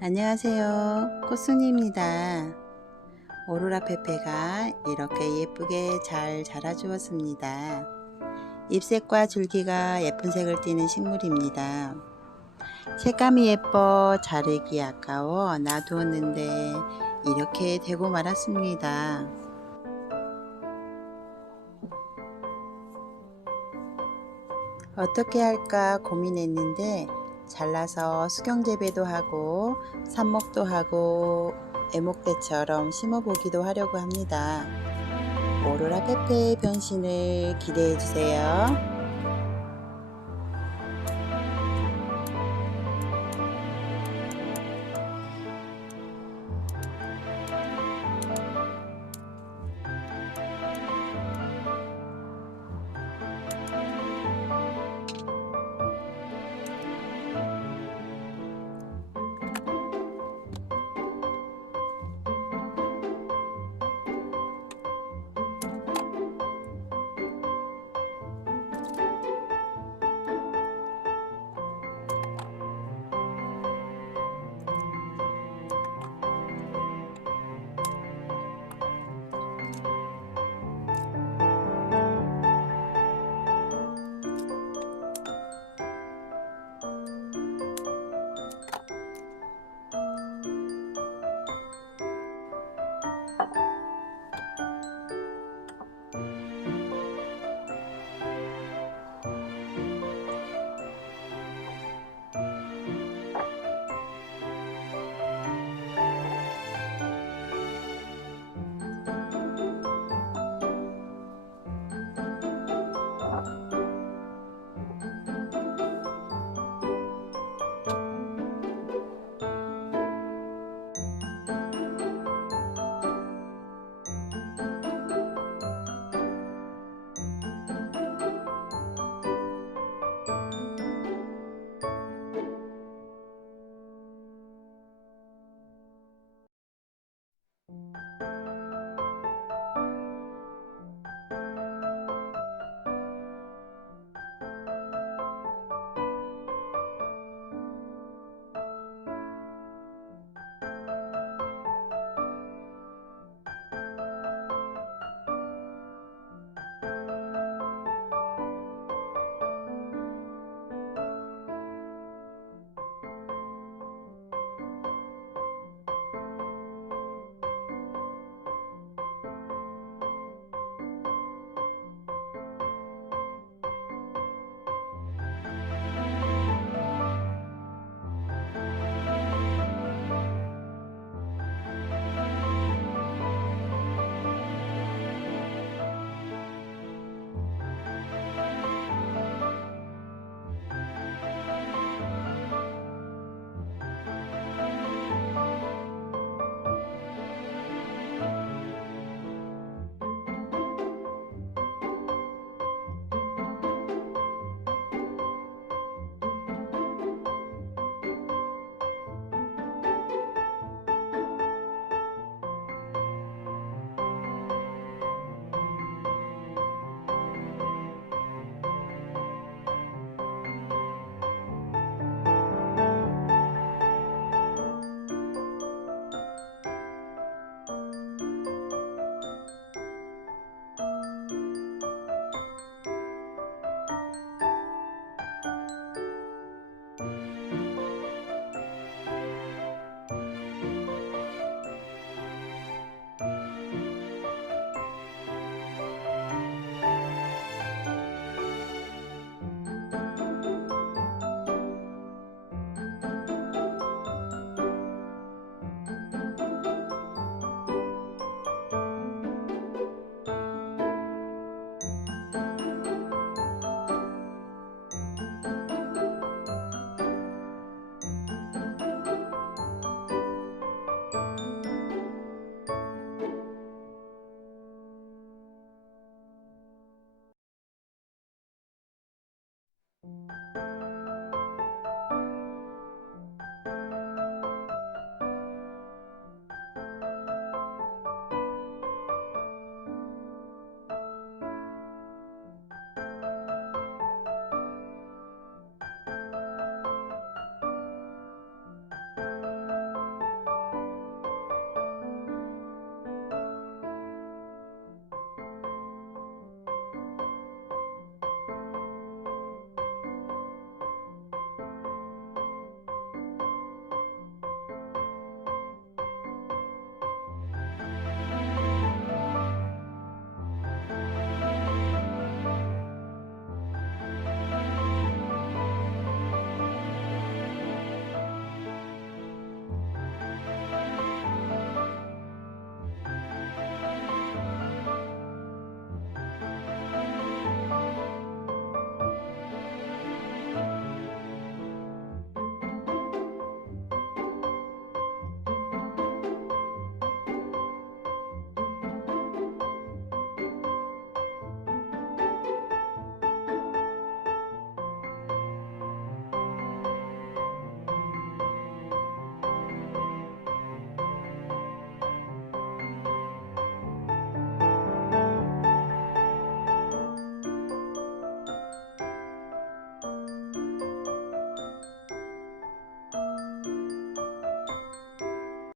안녕하세요. 꽃순이입니다. 오로라 페페가 이렇게 예쁘게 잘 자라주었습니다. 잎색과 줄기가 예쁜 색을 띠는 식물입니다. 색감이 예뻐 자르기 아까워 놔두었는데 이렇게 되고 말았습니다. 어떻게 할까 고민했는데 잘라서 수경 재배도 하고 삽목도 하고 애목대처럼 심어보기도 하려고 합니다. 오로라 페페의 변신을 기대해 주세요.